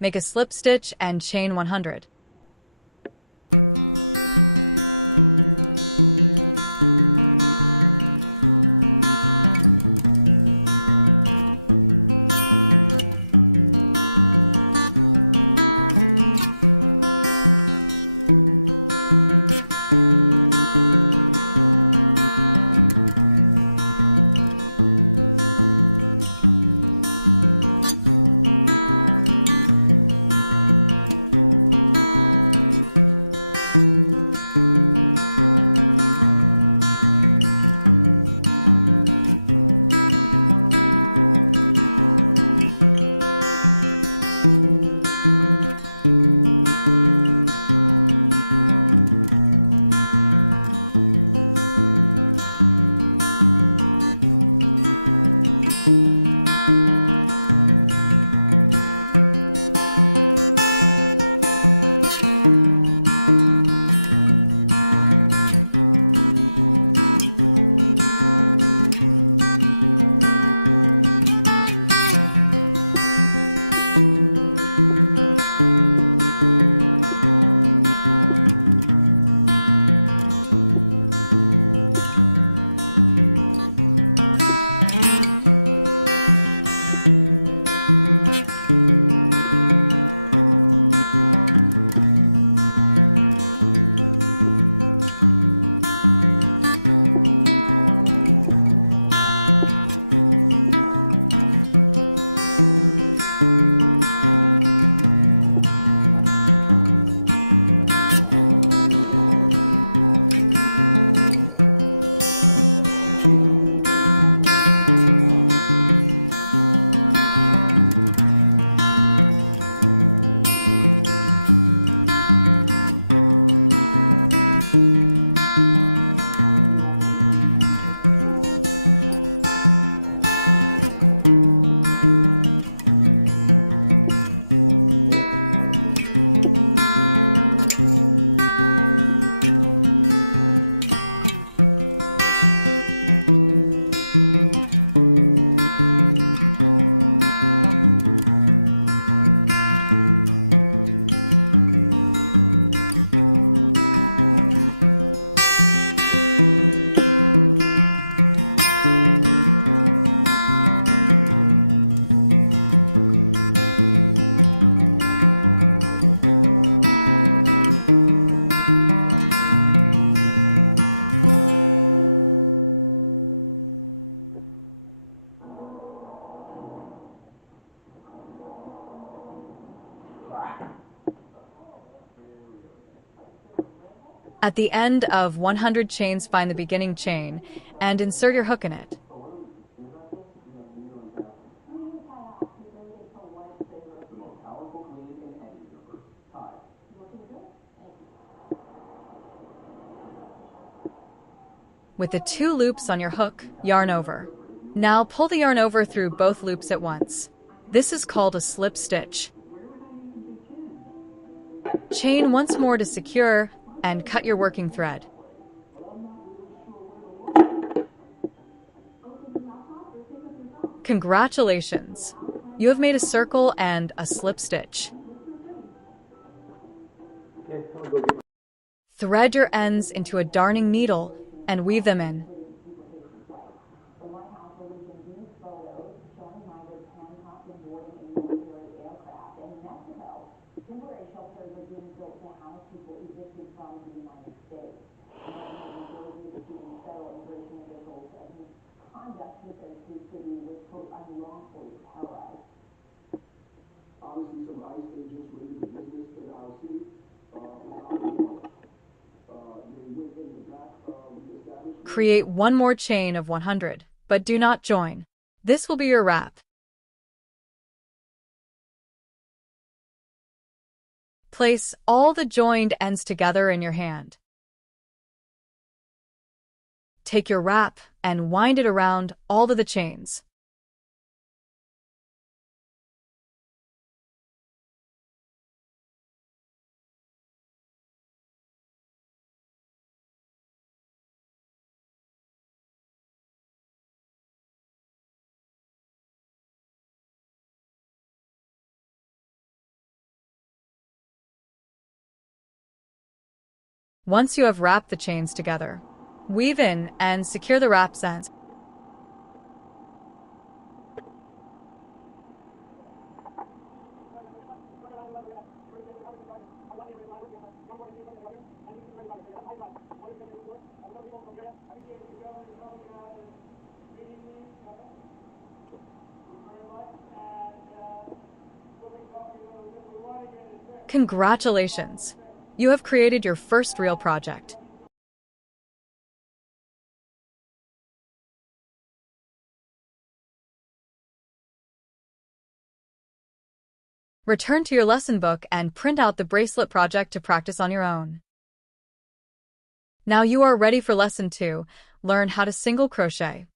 Make a slip stitch and chain 100. At the end of 100 chains, find the beginning chain and insert your hook in it. With the 2 loops on your hook, yarn over. Now pull the yarn over through both loops at once. This is called a slip stitch. Chain once more to secure and cut your working thread. Congratulations! You have made a circle and a slip stitch. Thread your ends into a darning needle and weave them in. Create one more chain of 100, but do not join. This will be your wrap. Place all the joined ends together in your hand. Take your wrap and wind it around all of the chains. Once you have wrapped the chains together, weave in and secure the wrap ends. Congratulations! You have created your first real project. Return to your lesson book and print out the bracelet project to practice on your own. Now you are ready for lesson 2. Learn how to single crochet.